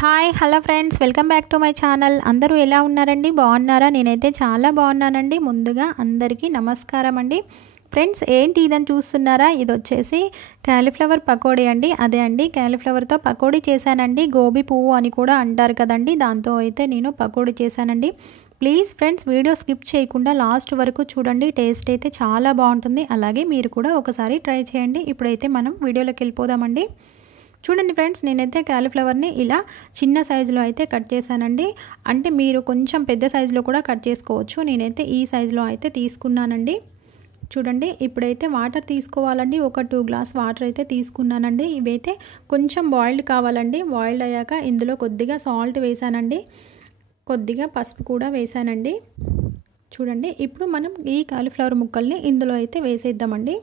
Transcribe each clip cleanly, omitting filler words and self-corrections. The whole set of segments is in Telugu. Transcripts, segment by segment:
Hi hello friends, welcome back to my channel. అందరూ ఎలా ఉన్నారండి? బాగున్నారా? నేనైతే చాలా బాగున్నానండి. ముందుగా అందరికీ నమస్కారం అండి. ఫ్రెండ్స్, ఏంటి ఇదని చూస్తున్నారా? ఇది వచ్చేసి క్యాలీఫ్లవర్ పకోడీ అండి. అదే అండి, క్యాలీఫ్లవర్తో పకోడీ చేశానండి. గోబీ పువ్వు అని కూడా అంటారు కదండి, దాంతో అయితే నేను పకోడీ చేశానండి. ప్లీజ్ ఫ్రెండ్స్, వీడియో స్కిప్ చేయకుండా లాస్ట్ వరకు చూడండి. టేస్ట్ అయితే చాలా బాగుంటుంది. అలాగే మీరు కూడా ఒకసారి ట్రై చేయండి. ఇప్పుడైతే మనం వీడియోలోకి వెళ్ళిపోదామండి. చూడండి ఫ్రెండ్స్, నేనైతే క్యాలీఫ్లవర్ని ఇలా చిన్న సైజులో అయితే కట్ చేశానండి. అంటే మీరు కొంచెం పెద్ద సైజులో కూడా కట్ చేసుకోవచ్చు. నేనైతే ఈ సైజులో అయితే తీసుకున్నానండి. చూడండి, ఇప్పుడైతే వాటర్ తీసుకోవాలండి. ఒక 2 గ్లాస్ వాటర్ అయితే తీసుకున్నానండి. ఇవైతే కొంచెం బాయిల్డ్ కావాలండి. బాయిల్డ్ అయ్యాక ఇందులో కొద్దిగా సాల్ట్ వేసానండి, కొద్దిగా పసుపు కూడా వేసానండి. చూడండి, ఇప్పుడు మనం ఈ కాలీఫ్లవర్ ముక్కల్ని ఇందులో అయితే వేసేద్దామండి.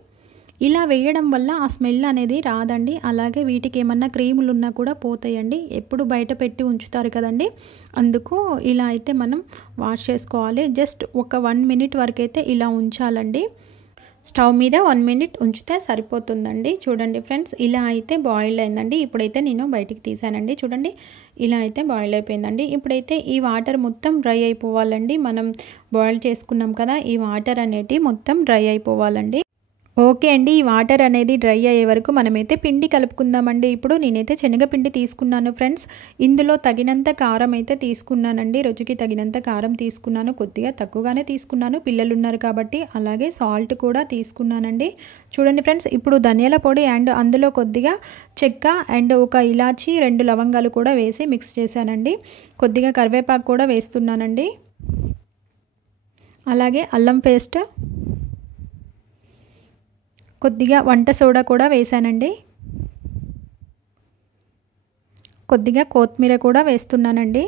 ఇలా వేయడం వల్ల ఆ స్మెల్ అనేది రాదండి. అలాగే వీటికి ఏమన్నా క్రీములు ఉన్నా కూడా పోతాయండి. ఎప్పుడు బయట పెట్టి ఉంచుతారు కదండి, అందుకు ఇలా అయితే మనం వాష్ చేసుకోవాలి. జస్ట్ ఒక 1 మినిట్ వరకు అయితే ఇలా ఉంచాలండి. స్టవ్ మీద 1 మినిట్ ఉంచితే సరిపోతుందండి. చూడండి ఫ్రెండ్స్, ఇలా అయితే బాయిల్ అయిందండి. ఇప్పుడైతే నేను బయటికి తీసానండి. చూడండి, ఇలా అయితే బాయిల్ అయిపోయిందండి. ఇప్పుడైతే ఈ వాటర్ మొత్తం డ్రై అయిపోవాలండి. మనం బాయిల్ చేసుకున్నాం కదా, ఈ వాటర్ అనేటివి మొత్తం డ్రై అయిపోవాలండి. ఓకే అండి, ఈ వాటర్ అనేది డ్రై అయ్యే వరకు మనమైతే పిండి కలుపుకుందామండి. ఇప్పుడు నేనైతే శనగపిండి తీసుకున్నాను ఫ్రెండ్స్. ఇందులో తగినంత కారం అయితే తీసుకున్నానండి. రుచికి తగినంత కారం తీసుకున్నాను. కొద్దిగా తక్కువగానే తీసుకున్నాను, పిల్లలు ఉన్నారు కాబట్టి. అలాగే సాల్ట్ కూడా తీసుకున్నానండి. చూడండి ఫ్రెండ్స్, ఇప్పుడు ధనియాల పొడి అండ్ అందులో కొద్దిగా చెక్క అండ్ ఒక ఇలాచి 2 లవంగాలు కూడా వేసి మిక్స్ చేశానండి. కొద్దిగా కరివేపాకు కూడా వేస్తున్నానండి. అలాగే అల్లం పేస్ట్, కొద్దిగా వంట సోడా కూడా వేసానండి. కొద్దిగా కొత్తిమీర కూడా వేస్తున్నానండి.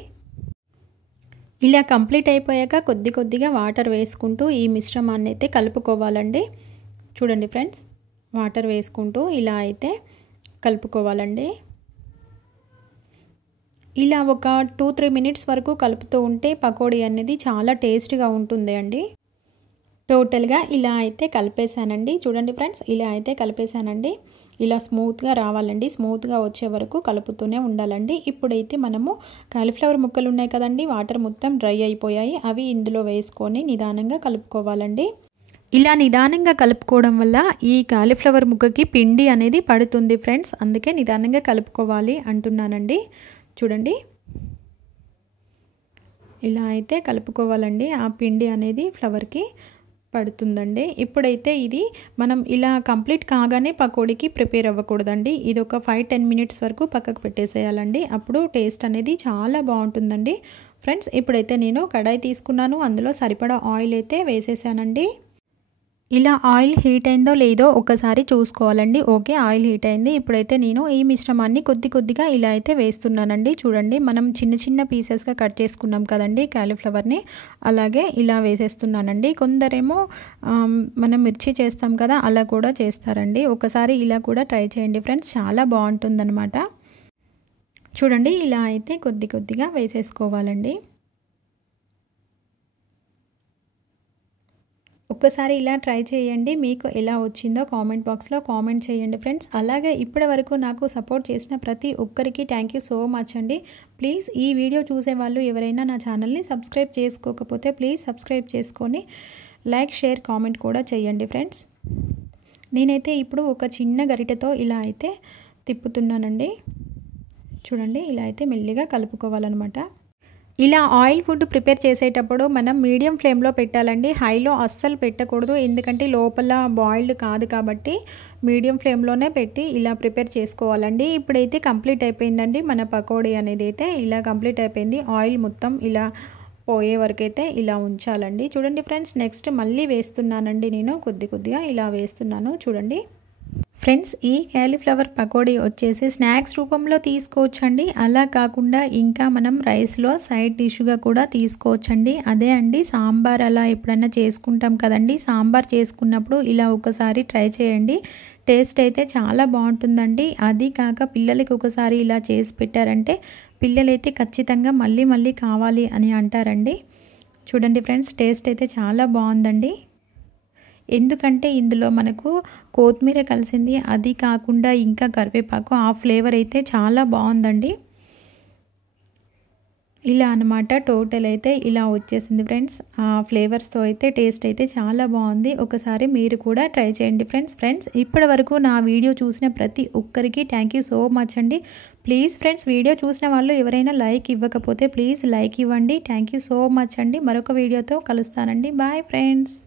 ఇలా కంప్లీట్ అయిపోయాక కొద్దిగా వాటర్ వేసుకుంటూ ఈ మిశ్రమాన్ని అయితే కలుపుకోవాలండి. చూడండి ఫ్రెండ్స్, వాటర్ వేసుకుంటూ ఇలా అయితే కలుపుకోవాలండి. ఇలా ఒక 2-3 మినిట్స్ వరకు కలుపుతూ ఉంటే పకోడీ అనేది చాలా టేస్ట్గా ఉంటుంది అండి. టోటల్గా ఇలా అయితే కలిపేసానండి. చూడండి ఫ్రెండ్స్, ఇలా అయితే కలిపేసానండి. ఇలా స్మూత్గా రావాలండి. స్మూత్గా వచ్చే వరకు కలుపుతూనే ఉండాలండి. ఇప్పుడైతే మనము కాలీఫ్లవర్ ముక్కలు ఉన్నాయి కదండి, వాటర్ మొత్తం డ్రై అయిపోయాయి. అవి ఇందులో వేసుకొని నిదానంగా కలుపుకోవాలండి. ఇలా నిదానంగా కలుపుకోవడం వల్ల ఈ కాలీఫ్లవర్ ముక్కకి పిండి అనేది పడుతుంది ఫ్రెండ్స్. అందుకే నిదానంగా కలుపుకోవాలి అంటున్నానండి. చూడండి, ఇలా అయితే కలుపుకోవాలండి. ఆ పిండి అనేది ఫ్లవర్కి పడుతుందండి. ఇప్పుడైతే ఇది మనం ఇలా కంప్లీట్ కాగానే పకోడీకి ప్రిపేర్ అవ్వకూడదండి. ఇది ఒక 5-10 మినిట్స్ వరకు పక్కకు పెట్టేసేయాలండి. అప్పుడు టేస్ట్ అనేది చాలా బాగుంటుందండి. ఫ్రెండ్స్, ఇప్పుడైతే నేను కడాయి తీసుకున్నాను. అందులో సరిపడా ఆయిల్ అయితే వేసేసానండి. ఇలా ఆయిల్ హీట్ అయిందో లేదో ఒకసారి చూసుకోవాలండి. ఓకే, ఆయిల్ హీట్ అయింది. ఇప్పుడైతే నేను ఈ మిశ్రమాన్ని కొద్దిగా ఇలా అయితే వేస్తున్నానండి. చూడండి, మనం చిన్న పీసెస్గా కట్ చేసుకున్నాం కదండి కాలీఫ్లవర్ని, అలాగే ఇలా వేసేస్తున్నానండి. కొందరేమో మనం మిర్చి చేస్తాం కదా, అలా కూడా చేస్తారండి. ఒకసారి ఇలా కూడా ట్రై చేయండి ఫ్రెండ్స్, చాలా బాగుంటుందన్నమాట. చూడండి, ఇలా అయితే కొద్దిగా వేసేసుకోవాలండి. ఒక్కసారి ఇలా ట్రై చేయండి. మీకు ఎలా వచ్చిందో కామెంట్ బాక్స్లో కామెంట్ చేయండి ఫ్రెండ్స్. అలాగే ఇప్పటి వరకు నాకు సపోర్ట్ చేసిన ప్రతి ఒక్కరికి థ్యాంక్ యూ సో మచ్ అండి. ప్లీజ్ ఈ వీడియో చూసే వాళ్ళు ఎవరైనా నా ఛానల్ని సబ్స్క్రైబ్ చేసుకోకపోతే ప్లీజ్ సబ్స్క్రైబ్ చేసుకొని లైక్, షేర్, కామెంట్ కూడా చేయండి ఫ్రెండ్స్. నేనైతే ఇప్పుడు ఒక చిన్న గరిటెతో ఇలా అయితే తిప్పుతున్నానండి. చూడండి, ఇలా అయితే మెల్లిగా కలుపుకోవాలన్నమాట. ఇలా ఆయిల్ ఫుడ్ ప్రిపేర్ చేసేటప్పుడు మనం మీడియం ఫ్లేమ్లో పెట్టాలండి. హైలో అస్సలు పెట్టకూడదు, ఎందుకంటే లోపల బాయిల్డ్ కాదు కాబట్టి మీడియం ఫ్లేమ్లోనే పెట్టి ఇలా ప్రిపేర్ చేసుకోవాలండి. ఇప్పుడైతే కంప్లీట్ అయిపోయిందండి మన పకోడీ అనేది. అయితే ఇలా కంప్లీట్ అయిపోయింది. ఆయిల్ మొత్తం ఇలా పోయే వరకు అయితే ఇలా ఉంచాలండి. చూడండి ఫ్రెండ్స్, నెక్స్ట్ మళ్ళీ వేస్తున్నానండి. నేను కొద్దిగా ఇలా వేస్తున్నాను. చూడండి ఫ్రెండ్స్, ఈ క్యాలీఫ్లవర్ పకోడీ వచ్చేసి స్నాక్స్ రూపంలో తీసుకోవచ్చండి. అలా కాకుండా ఇంకా మనం రైస్లో సైడ్ డిష్గా కూడా తీసుకోవచ్చండి. అదే అండి, సాంబార్ అలా ఎప్పుడైనా చేసుకుంటాం కదండి, సాంబార్ చేసుకున్నప్పుడు ఇలా ఒకసారి ట్రై చేయండి. టేస్ట్ అయితే చాలా బాగుంటుందండి. అది కాక పిల్లలకి ఒకసారి ఇలా చేసి పెట్టారంటే పిల్లలైతే ఖచ్చితంగా మళ్ళీ కావాలి అని అంటారండి. చూడండి ఫ్రెండ్స్, టేస్ట్ అయితే చాలా బాగుందండి. ఎందుకంటే ఇందులో మనకు కొత్తిమీర కలిసింది, అది కాకుండా ఇంకా కరివేపాకు, ఆ ఫ్లేవర్ అయితే చాలా బాగుందండి. ఇలా అనమాట టోటల్ అయితే ఇలా వచ్చేసింది ఫ్రెండ్స్. ఫ్లేవర్స్తో అయితే టేస్ట్ అయితే చాలా బాగుంది. ఒకసారి మీరు కూడా ట్రై చేయండి ఫ్రెండ్స్. ఇప్పటి వరకు నా వీడియో చూసిన ప్రతి ఒక్కరికి థ్యాంక్ యూ సో మచ్ అండి. ప్లీజ్ ఫ్రెండ్స్, వీడియో చూసిన వాళ్ళు ఎవరైనా లైక్ ఇవ్వకపోతే ప్లీజ్ లైక్ ఇవ్వండి. థ్యాంక్ యూ సో మచ్ అండి. మరొక వీడియోతో కలుస్తానండి. Bye friends.